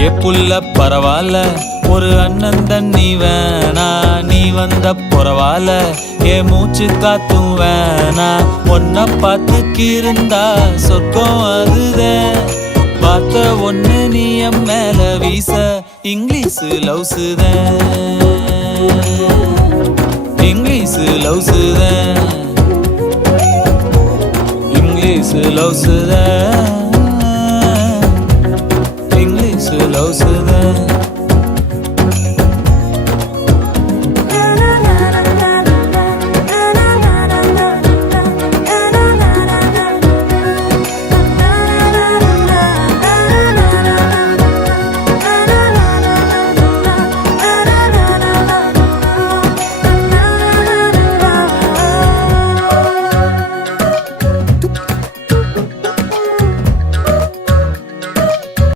ஏ புள்ள பரவாயில்ல, ஒரு அண்ணன் தண்ணி வேணா, நீ வந்த பரவாயில்ல, ஏ மூச்சு காத்தும் வேணா. ஒன்ன பார்த்துக்கு இருந்தா சொர்க்கம் அதுதான், பார்த்த ஒண்ணு நீ என் மேல வீச இங்கிலீஷ் லவ்ஸுதான், இங்கிலீஷ் லவ்ஸுதான், இங்கிலீஷ் லவ்ஸுதான்.